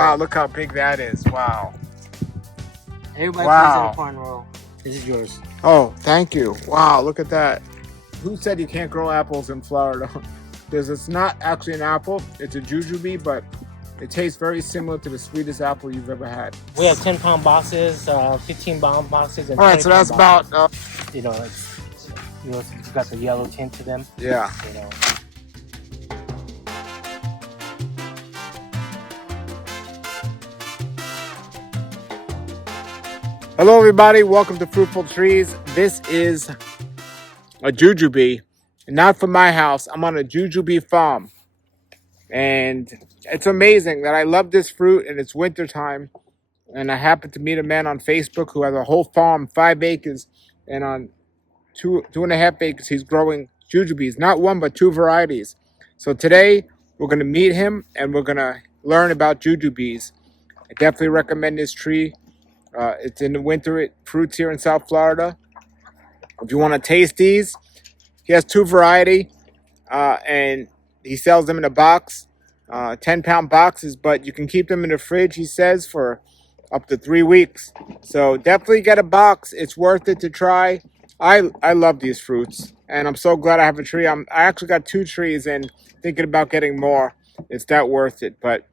Wow, look how big that is. Wow. Everybody Wow. plays in a corn roll. This is yours. Oh, thank you. Wow, look at that. Who said you can't grow apples in Florida? It's not actually an apple. It's a jujube, but it tastes very similar to the sweetest apple you've ever had. We have 10-pound boxes, 15-pound boxes, and All right, so that's boxes. about... you know, it's got the yellow tint to them. Yeah. You know. Hello, everybody. Welcome to Fruitful Trees. This is a jujube, not from my house. I'm on a jujube farm, and it's amazing that I love this fruit, and it's winter time. And I happened to meet a man on Facebook who has a whole farm, 5 acres, and on 2.5 acres, he's growing jujubes, not one but 2 varieties. So today we're going to meet him, and we're going to learn about jujubes. I definitely recommend this tree. It's in the winter. It fruits here in South Florida. If you want to taste these, he has 2 variety, and he sells them in a box, 10-pound boxes. But you can keep them in the fridge, he says, for up to 3 weeks. So definitely get a box. It's worth it to try. I love these fruits, and I'm so glad I have a tree. I actually got 2 trees, and thinking about getting more. It's that worth it. But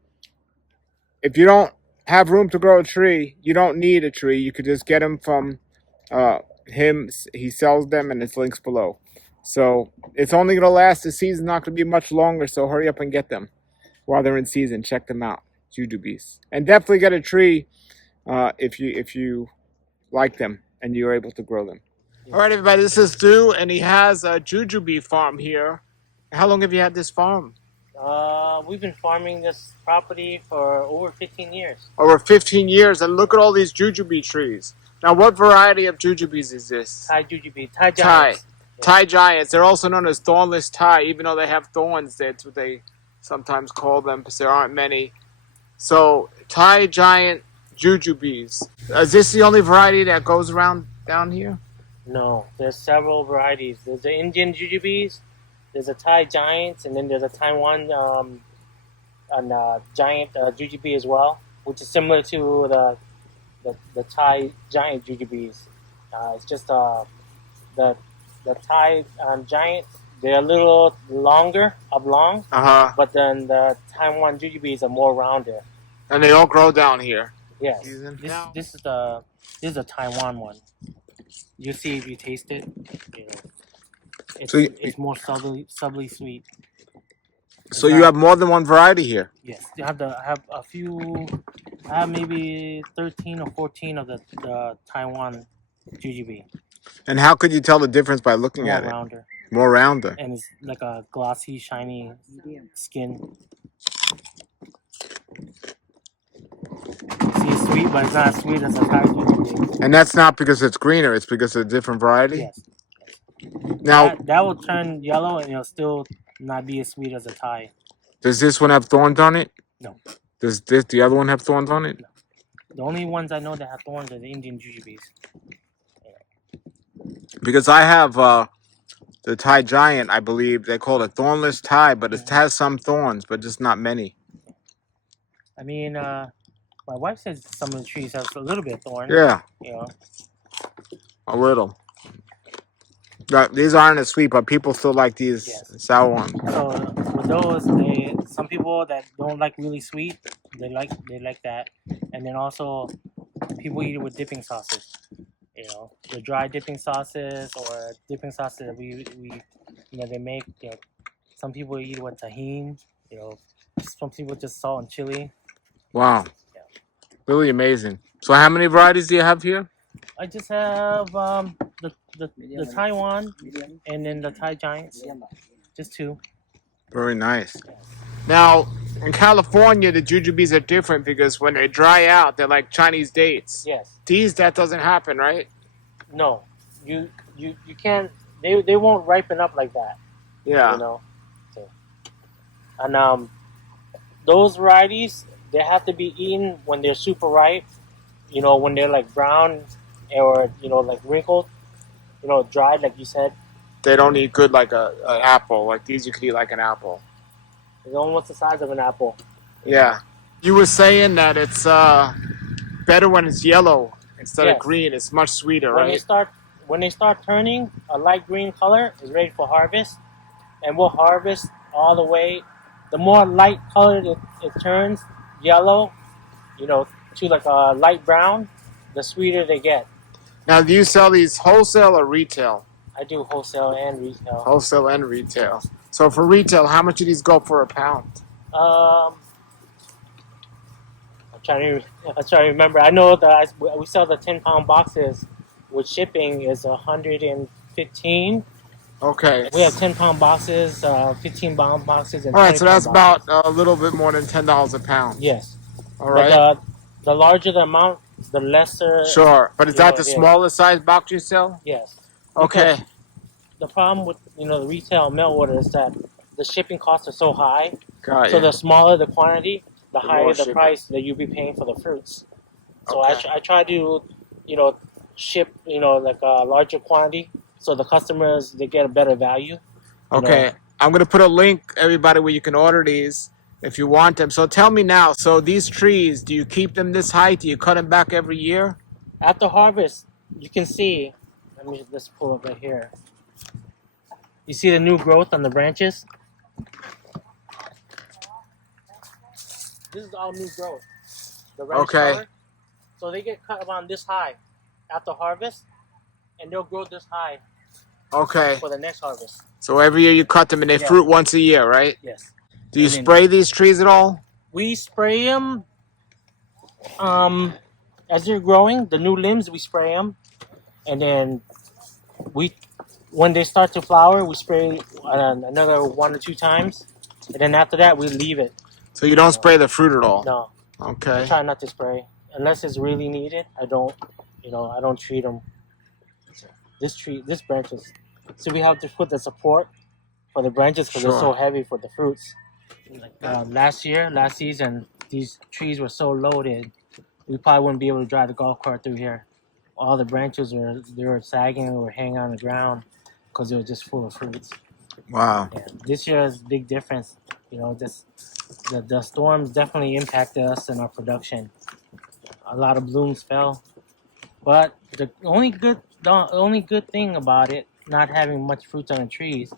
if you don't have room to grow a tree, you don't need a tree. You could just get them from him. He sells them, and it's links below. So it's only going to last. The season's not going to be much longer, so hurry up and get them while they're in season. Check them out, jujubes. And definitely get a tree if you like them and you're able to grow them. All right, everybody, this is Stu, and he has a jujube farm here. How long have you had this farm? We've been farming this property for over 15 years. Over 15 years, and look at all these jujube trees. Now, what variety of jujubes is this? Thai jujube, Thai giants. Thai giants. They're also known as thornless Thai, even though they have thorns. That's what they sometimes call them, because there aren't many. So, Thai giant jujubes. Is this the only variety that goes around down here? No, there's several varieties. There's the Indian jujubes, there's a Thai giants, and then there's a Taiwan giant jujube as well, which is similar to the Thai giant jujubes. It's just the Thai giants, they're a little longer, oblong, but then the Taiwan jujubes are more rounder. And they all grow down here. Yes, this is a Taiwan one. You see if you taste it, you know, it's more subtly sweet. So you have more than one variety here? Yes, you have a few. I have maybe 13 or 14 of the Taiwan jujube. And how could you tell the difference by looking at it? Rounder. More rounder. And it's like a glossy, shiny skin. See, it's sweet, but it's not as sweet as a Thai jujube. And that's not because it's greener; it's because it's a different variety. Yes. Now that will turn yellow, and it'll still not be as sweet as a Thai. Does this one have thorns on it? No. Does the other one have thorns on it? No. The only ones I know that have thorns are the Indian jujubes. Because I have the Thai giant, I believe they call it thornless Thai, but it has some thorns, but just not many. I mean, my wife says some of the trees have a little bit of thorn. Yeah. You know. A little. These aren't as sweet, but people still like these sour ones. So with those, some people that don't like really sweet, they like that, and then also people eat it with dipping sauces. You know, the dry dipping sauces or dipping sauces that we they make. You know, some people eat it with tahini. You know, some people just salt and chili. Wow. Yeah. Really amazing. So how many varieties do you have here? I just have the Taiwan and then the Thai giants. Just 2. Very nice. Now, in California, the jujubes are different because when they dry out, they're like Chinese dates. Yes. That doesn't happen, right? No. You can't. They won't ripen up like that. Yeah. You know. So, and those varieties, they have to be eaten when they're super ripe. You know, when they're like brown or like wrinkled. You know, dried like you said. They don't eat good like an apple. Like these, you could eat like an apple. It's almost the size of an apple. Yeah. You were saying that it's better when it's yellow instead of Yes. green. It's much sweeter, When they right? start turning a light green color is ready for harvest, and we'll harvest all the way. The more light colored it turns yellow, to like a light brown, the sweeter they get. Now, do you sell these wholesale or retail? I do wholesale and retail. Wholesale and retail. So for retail, how much do these go for a pound? Um, I'm trying to remember. I know that we sell the 10-pound boxes with shipping is 115. Okay. We have 10-pound boxes, 15-pound boxes, and All right, so 20-pound that's about boxes. a little bit more than $10 a pound. Yes, All but right. the larger the amount, the lesser Sure, but is that the it is. smallest size box you sell? Yes, Okay. because the problem with the retail mail order is that the shipping costs are so high. Got So you. the smaller the quantity, the The higher more the shipping. price that you'll be paying for the fruits. So Okay. I try to, ship, like a larger quantity, so the customers they get a better value. Okay. I'm going to put a link, everybody, where you can order these if you want them. So tell me now, so these trees, do you keep them this height? Do you cut them back every year? After harvest, you can see. Let me just pull up right here. You see the new growth on the branches. This is all new growth. The reddish Okay. color. So they get cut around this high after harvest, and they'll grow this high Okay. for the next harvest. So every year you cut them and they Yeah. fruit once a year, right? Yes. Do you And then spray these trees at all? we spray them. As they're growing, the new limbs we spray them, and then when they start to flower, we spray another 1 or 2 times, and then after that we leave it. So you don't spray the fruit at all? No, I Okay. try not to spray unless it's really needed. I don't, I don't treat them. This branches. So we have to put the support for the branches because they're so Sure. heavy for the fruits. Last season, these trees were so loaded, we probably wouldn't be able to drive the golf cart through here. All the branches were sagging or hanging on the ground because they were just full of fruits. Wow. Yeah. This year is a big difference. Just the storms definitely impacted us in our production. A lot of blooms fell, but the only good thing about it not having much fruits on the trees,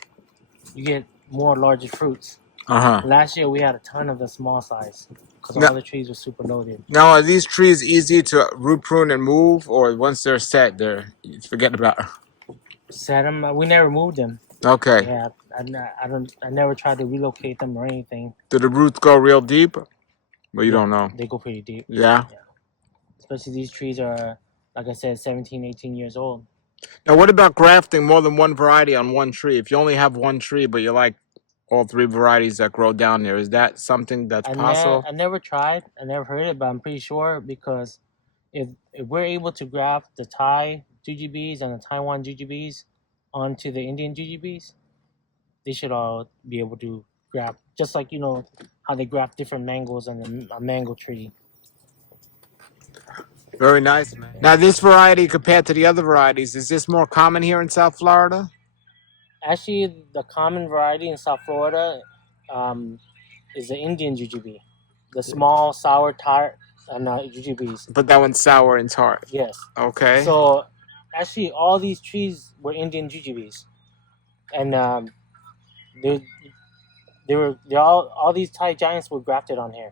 you get more larger fruits. Uh-huh. Last year we had a ton of the small size because Now, all the trees were super loaded. now, are these trees easy to root prune and move, or once they're set, you forget about them? Set them. We never moved them. Okay. Yeah, I never tried to relocate them or anything. Do the roots go real deep? Well, you don't know. They go pretty deep. Yeah? Especially these trees are, like I said, 17, 18 years old. Now, what about grafting more than one variety on one tree? If you only have one tree, but you like all three varieties that grow down there, is that something that's possible? I never tried. I never heard it, but I'm pretty sure because if we're able to graft the Thai jujubes and the Taiwan jujubes onto the Indian jujubes, they should all be able to graft, just like how they graft different mangoes on a mango tree. Very nice, man. Now, this variety compared to the other varieties, is this more common here in South Florida? Actually, the common variety in South Florida is the Indian jujube, the small sour tart and jujubes. But that one's sour and tart. Yes. Okay. So actually, all these trees were Indian jujubes, and they all these Thai giants were grafted on here.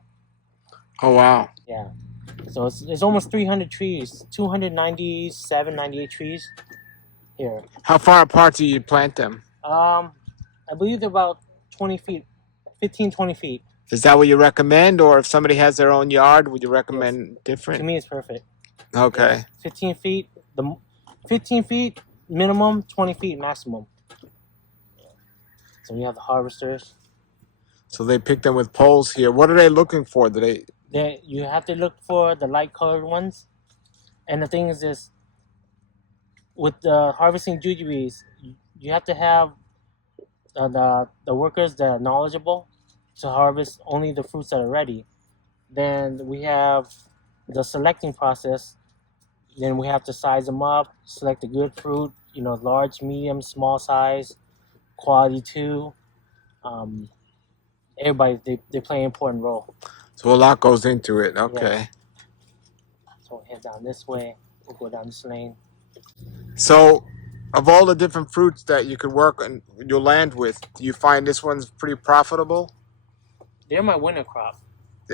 Oh, wow. Yeah. So it's almost 300 trees, 297, 98 trees here. How far apart do you plant them? I believe they're about 20 feet, 15, 20 feet. Is that what you recommend, or if somebody has their own yard, would you recommend To different? me, it's perfect. Okay. Yeah. 15 feet, 15 feet minimum, 20 feet maximum. So we have the harvesters. So they pick them with poles here. What are they looking for? You have to look for the light colored ones. And the thing is this, with the harvesting jujubes, you have to have the workers that are knowledgeable to harvest only the fruits that are ready. Then we have the selecting process. Then we have to size them up, select a good fruit, large, medium, small size, quality too. Everybody, they play an important role. So a lot goes into it. Okay. Yeah. So we'll head down this way. We'll go down this lane. So, of all the different fruits that you could work on your land with, do you find this one's pretty profitable? They're my winter crop.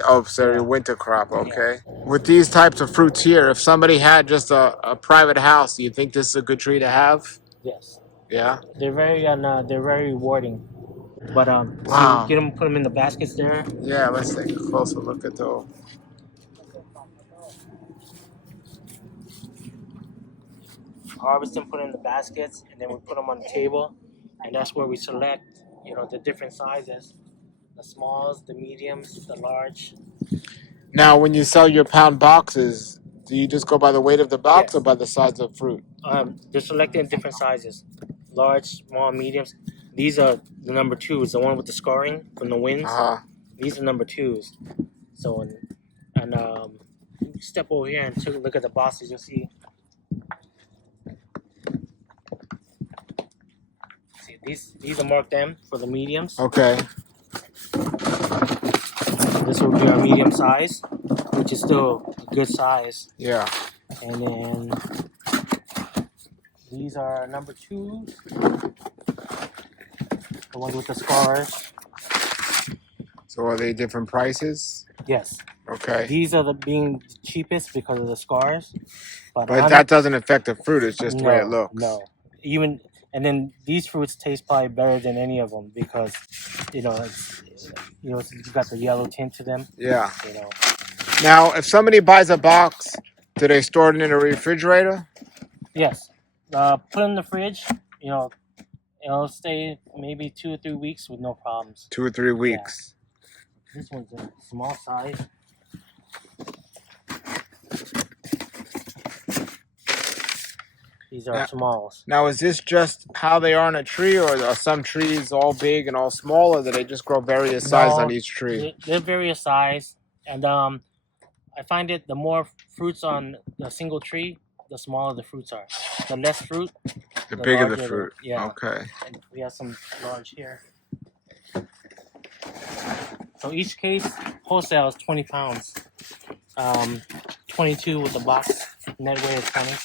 Oh, so Yeah. your winter crop, okay. With these types of fruits here, if somebody had just a private house, do you think this is a good tree to have? Yes. Yeah. They're very rewarding. But see, Wow. put them in the baskets there. Yeah, let's take a closer look at those. Harvest them, put them in the baskets, and then we put them on the table, and that's where we select, the different sizes, the smalls, the mediums, the large. Now, when you sell your pound boxes, do you just go by the weight of the box Yes. or by the size of fruit? They're selected in different sizes, large, small, mediums. These are the number twos, the one with the scarring from the winds. These are number twos. So, and step over here and take a look at the boxes. You'll see. See, these are marked M for the mediums. Okay. This will be our medium size, which is still a good size. Yeah. And then these are number twos, the ones with the scars. So are they different prices? Yes. Okay. These are being the cheapest because of the scars. But that doesn't affect the fruit. It's just the way it looks. No. And then these fruits taste probably better than any of them because, you've got the yellow tint to them. Yeah. Now, if somebody buys a box, do they store it in a refrigerator? Yes. Put it in the fridge. It'll stay maybe 2 or 3 weeks with no problems. 2 or 3 weeks. Yeah. This one's a small size. These are smalls. Now, is this just how they are on a tree, or are some trees all big and all small, or do they just grow various sizes on each tree? They're various size, and I find it the more fruits on the single tree, the smaller the fruits are. The less fruit, the bigger the larger fruit. Yeah. Okay. And we have some large here. So each case wholesale is 20 pounds. 22 with the box. Net weight is 20.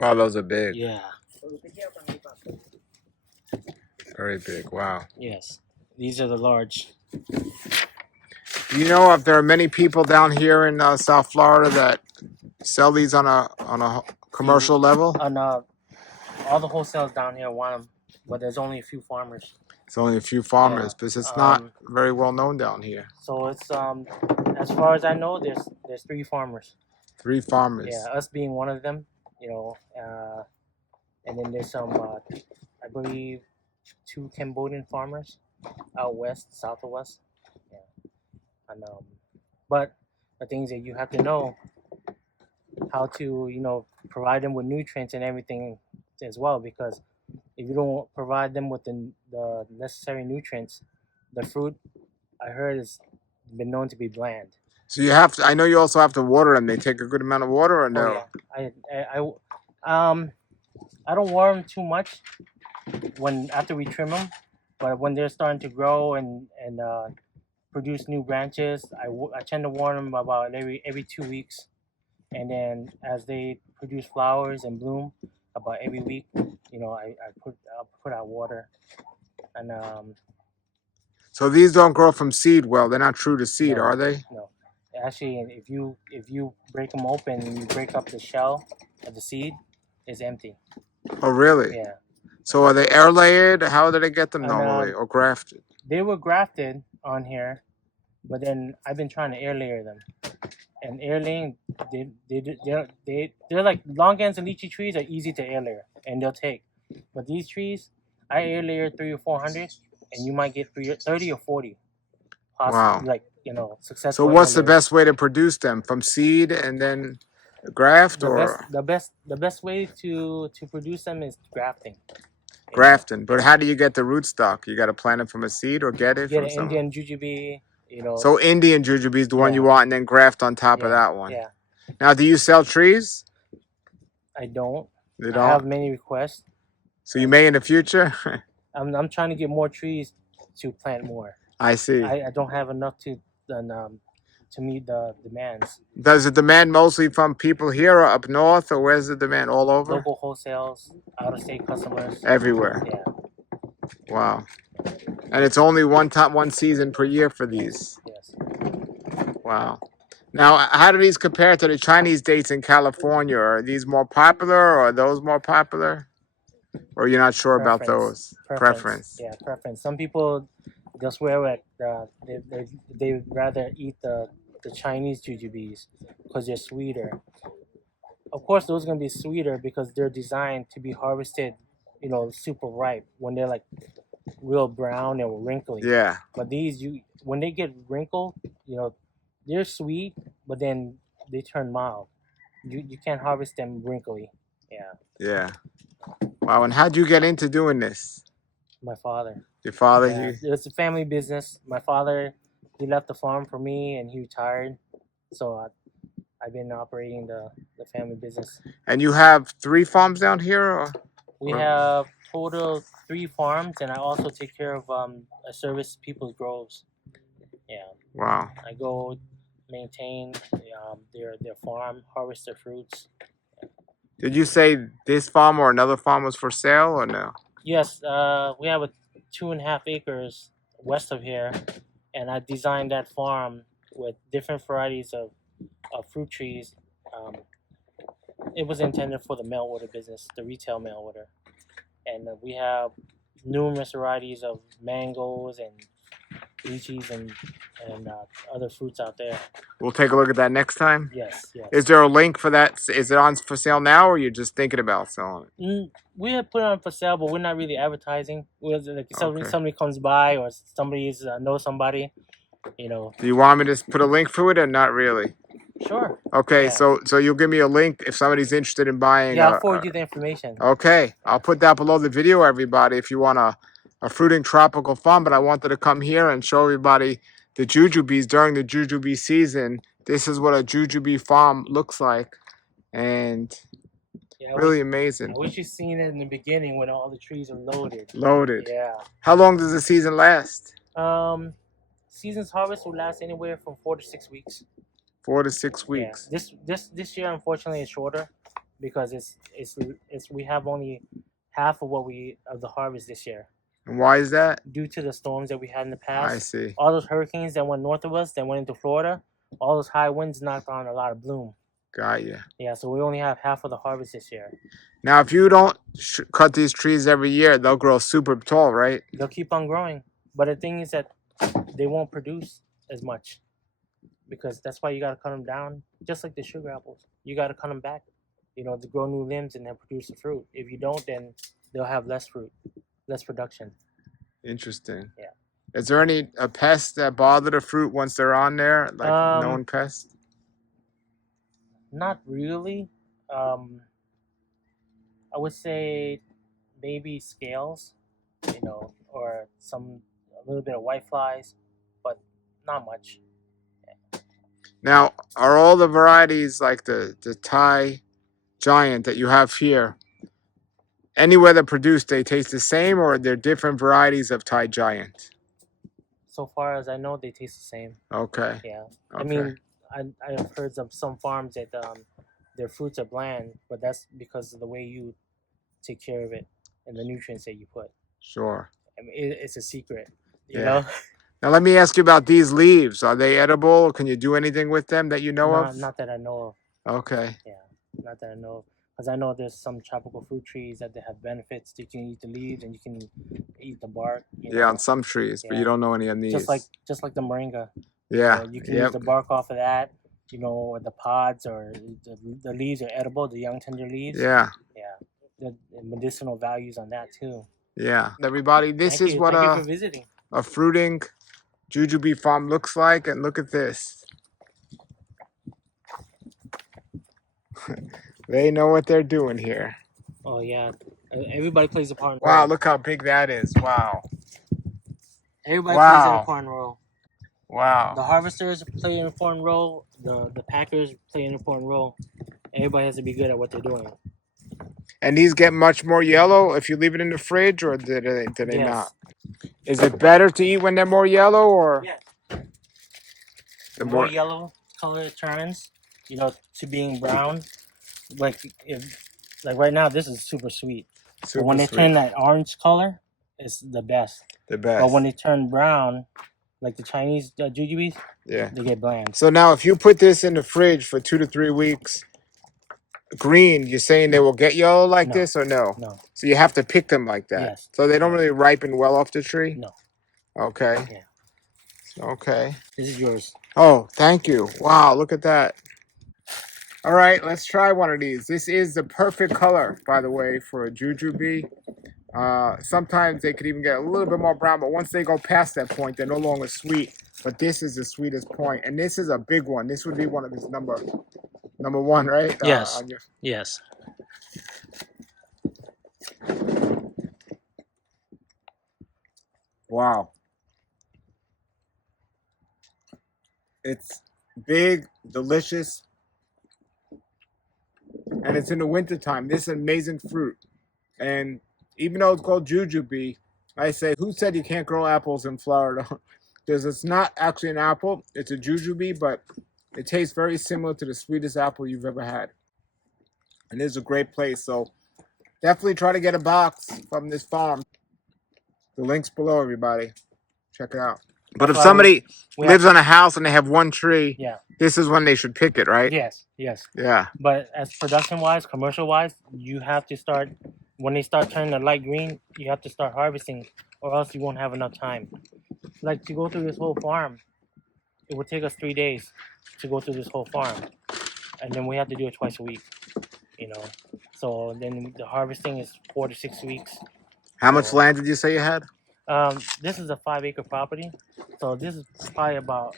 Wow, those are big. Yeah. Very big. Wow. Yes. These are the large. Do you know if there are many people down here in South Florida that sell these on a commercial level? On all the wholesales down here want them, but there's only a few farmers. It's only a few farmers, because it's not very well known down here. So it's as far as I know, there's 3 farmers. 3 farmers. Yeah, us being one of them. And then there's some, I believe, 2 Cambodian farmers out west, south of us. Yeah. And but the things that you have to know how to provide them with nutrients and everything as well, because if you don't provide them with the necessary nutrients, the fruit, I heard, has been known to be bland. So you have to. I know you also have to water them. They take a good amount of water, or no? Oh, yeah. I don't water them too much after we trim them, but when they're starting to grow and produce new branches, I tend to water them about every 2 weeks, and then as they produce flowers and bloom, about every week, I'll put out water, and So these don't grow from seed well. They're not true to seed, No. are they? No, actually, if you break them open and you break up the shell of the seed, it's empty. Oh, really? Yeah. So are they air layered? How do they get them And, normally, or grafted? They were grafted on here, but then I've been trying to air layer them. And air laying, they're like longans and lychee trees are easy to air layer, and they'll take. But these trees, I air layer 300 or 400, and you might get 30 or 40. Wow. Successful. So what's the best way to produce them? From seed and then graft, The best way to produce them is grafting. Grafting. But how do you get the rootstock? You got to plant it from a seed or get it Get from an someone? Indian jujube. So Indian jujube is the one you want, and then graft on top of that one. Yeah. Now, do you sell trees? I don't. You I don't? have many requests. So you may in the future? I'm trying to get more trees to plant more. I see. I don't have enough to to meet the demands. Does the demand mostly from people here or up north, or where's the demand? All over? Local wholesales, out of state customers. Everywhere. Yeah. Wow. And it's only one season per year for these. Yes. Wow. Now, how do these compare to the Chinese dates in California? Are these more popular, or are those more popular? Or you're not sure about those? Preference. Yeah, preference. Some people they'll swear at they rather eat the Chinese jujubes because they're sweeter. Of course, those are gonna be sweeter because they're designed to be harvested, super ripe when they're like real brown and wrinkly. Yeah. But these, when they get wrinkled, they're sweet, but then they turn mild. You can't harvest them wrinkly. Yeah. Yeah. Wow. And how'd you get into doing this? My father. Your father? Yeah, it's a family business. My father, he left the farm for me and he retired. So I've been operating the family business. And you have 3 farms down here? Or? We have total 3 farms, and I also take care of I service people's groves. Yeah. Wow. I go maintain their farm, harvest their fruits. Did you say this farm or another farm was for sale or no? Yes, we have a 2.5 acres west of here, and I designed that farm with different varieties of fruit trees. It was intended for the mail order business, the retail mail order, and we have numerous varieties of mangoes and lychees and other fruits out there. We'll take a look at that next time. Yes, yes. Is there a link for that? Is it on for sale now, or you're just thinking about selling it? We have put it on for sale, but we're not really advertising. Like Okay. somebody comes by or somebody knows somebody, Do you want me to put a link for it or not really? Sure. Okay, Yeah. so you'll give me a link if somebody's interested in buying. Yeah, I'll forward you the information. Okay, I'll put that below the video, everybody, if you want a fruiting tropical farm. But I wanted to come here and show everybody the jujubes during the jujube season. This is what a jujube farm looks like, and really amazing. I wish you seen it in the beginning when all the trees are loaded. Loaded. Yeah. How long does the season last? Season's harvest will last anywhere from 4 to 6 weeks. 4 to 6 weeks. Yeah. This year, unfortunately, is shorter because we have only half of the harvest this year. And why is that? Due to the storms that we had in the past. I see. All those hurricanes that went north of us, that went into Florida, all those high winds knocked on a lot of bloom. Got you. Yeah, so we only have half of the harvest this year. Now, if you don't cut these trees every year, they'll grow super tall, right? They'll keep on growing. But the thing is that they won't produce as much because that's why you got to cut them down, just like the sugar apples. You got to cut them back, to grow new limbs and then produce the fruit. If you don't, then they'll have less fruit, less production. Interesting. Yeah. Is there any pests that bother the fruit once they're on there, like known pests? Not really. I would say maybe scales, or a little bit of white flies, but not much. Now, are all the varieties like the Thai Giant that you have here, anywhere they're produced, they taste the same, or are there different varieties of Thai Giant? So far as I know, they taste the same. Okay. Yeah. Okay. I mean, I have heard of some farms that their fruits are bland, but that's because of the way you take care of it and the nutrients that you put. Sure. I mean, it's a secret, you Yeah. know? Now, let me ask you about these leaves. Are they edible? Can you do anything with them that you know of? Not that I know of. Okay. Yeah, not that I know of. Because I know there's some tropical fruit trees that they have benefits. You can eat the leaves and you can eat the bark. Yeah, on some trees, but you don't know any on these. Just like the moringa. Yeah. You can use the bark off of that, or the pods, or the leaves are edible, the young tender leaves. Yeah. Yeah. The medicinal values on that too. Yeah. Everybody, this is what Thank you for visiting. A fruiting jujube farm looks like, and look at this. They know what they're doing here. Oh yeah, everybody plays a part. Wow, look how big that is. Wow. Everybody plays an important role. Wow. The harvesters play an important role. The packers play an important role. Everybody has to be good at what they're doing. And these get much more yellow if you leave it in the fridge, or do they Yes. not? Is it better to eat when they're more yellow, or? Yes. the more yellow color it turns, you know, to being brown. Like right now, this is super sweet. But when they turn that orange color, it's the best. The best. But when they turn brown, like the Chinese jujubes, yeah, they get bland. So now, if you put this in the fridge for 2 to 3 weeks, green, you're saying they will get yellow like this or no? No. So you have to pick them like that. Yes. So they don't really ripen well off the tree? No. Okay. Yeah. Okay. This is yours. Oh, thank you. Wow, look at that. All right, let's try one of these. This is the perfect color, by the way, for a jujube. Sometimes they could even get a little bit more brown, but once they go past that point, they're no longer sweet. But this is the sweetest point, and this is a big one. This would be one of his number one, right? Yes. Yes. Wow. It's big, delicious, and it's in the wintertime. This is amazing fruit. And even though it's called jujube, I say, who said you can't grow apples in Florida? Because it's not actually an apple. It's a jujube, but it tastes very similar to the sweetest apple you've ever had. And it's a great place. So definitely try to get a box from this farm. The link's below, everybody. Check it out. But if somebody lives on a house and they have one tree, this is when they should pick it, right? Yes, yes. Yeah. But as production-wise, commercial-wise, you have to start, when they start turning the light green, you have to start harvesting, or else you won't have enough time. Like, to go through this whole farm, it would take us 3 days to go through this whole farm. And then we have to do it twice a week, you know. So then the harvesting is 4 to 6 weeks. How much land did you say you had? This is a 5-acre property. So this is probably about,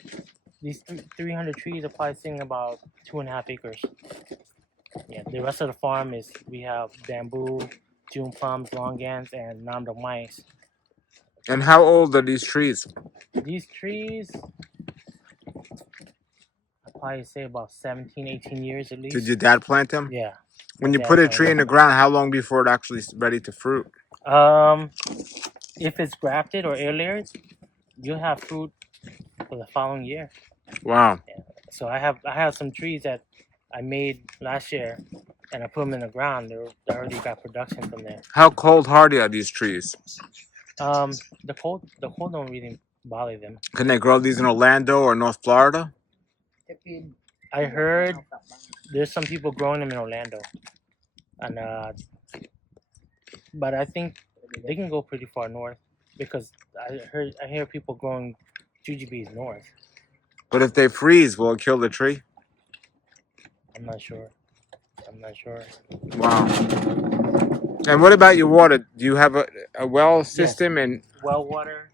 these 300 trees are probably sitting about 2.5 acres. Yeah, the rest of the farm is, we have bamboo, June plums, longans, and namdok mice. And how old are these trees? These trees, I'd probably say about 17, 18 years at least. Did your dad plant them? Yeah. When you put a tree in the ground, how long before it actually is ready to fruit? If it's grafted or air layered, you'll have fruit for the following year. Wow. Yeah. So I have some trees that I made last year, and I put them in the ground. They already got production from there. How cold hardy are these trees? The cold don't really bother them. Can they grow these in Orlando or North Florida? I heard there's some people growing them in Orlando, and but I think they can go pretty far north, because I hear people growing jujubes north. But if they freeze, will it kill the tree? I'm not sure. Wow. And what about your water? Do you have a well system? Yes. And well water?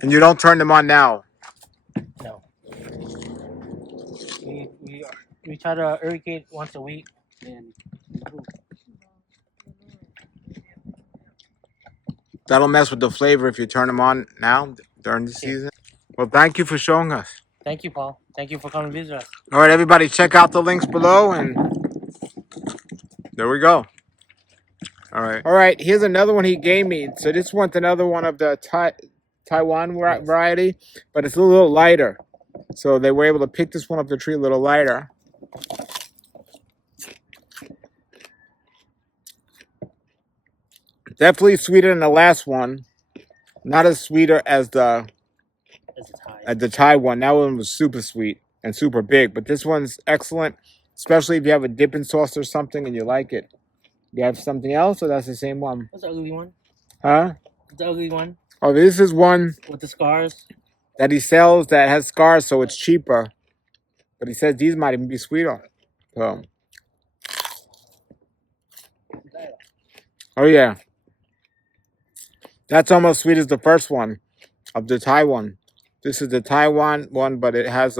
And you don't turn them on now? No. We try to irrigate once a week. That'll mess with the flavor if you turn them on now during the season. Well, thank you for showing us. Thank you, Paul. Thank you for coming to visit us. All right, everybody, check out the links below, and there we go. All right, here's another one he gave me. So this one's another one of the Taiwan variety, but it's a little lighter. So they were able to pick this one up the tree a little lighter. Definitely sweeter than the last one. Not as sweeter as the Thai one. That one was super sweet and super big. But this one's excellent, especially if you have a dipping sauce or something and you like it. You have something else, or that's the same one? What's the ugly one? Huh? The ugly one. Oh, this is one with the scars that he sells that has scars, so it's cheaper. But he says these might even be sweeter. So. Oh yeah. That's almost sweet as the first one of the Thai one. This is the Taiwan one, but it has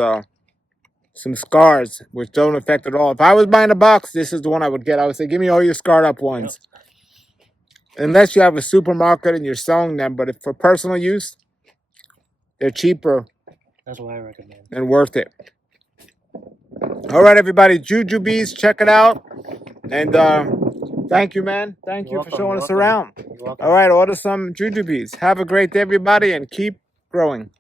some scars, which don't affect at all. If I was buying a box, this is the one I would get. I would say, give me all your scarred up ones. Yep. Unless you have a supermarket and you're selling them. But if for personal use, they're cheaper. That's what I recommend. And worth it. All right, everybody. Jujubes, check it out. And thank you, man. Thank you for showing us around. You're welcome. All right, order some jujubes. Have a great day, everybody, and keep growing.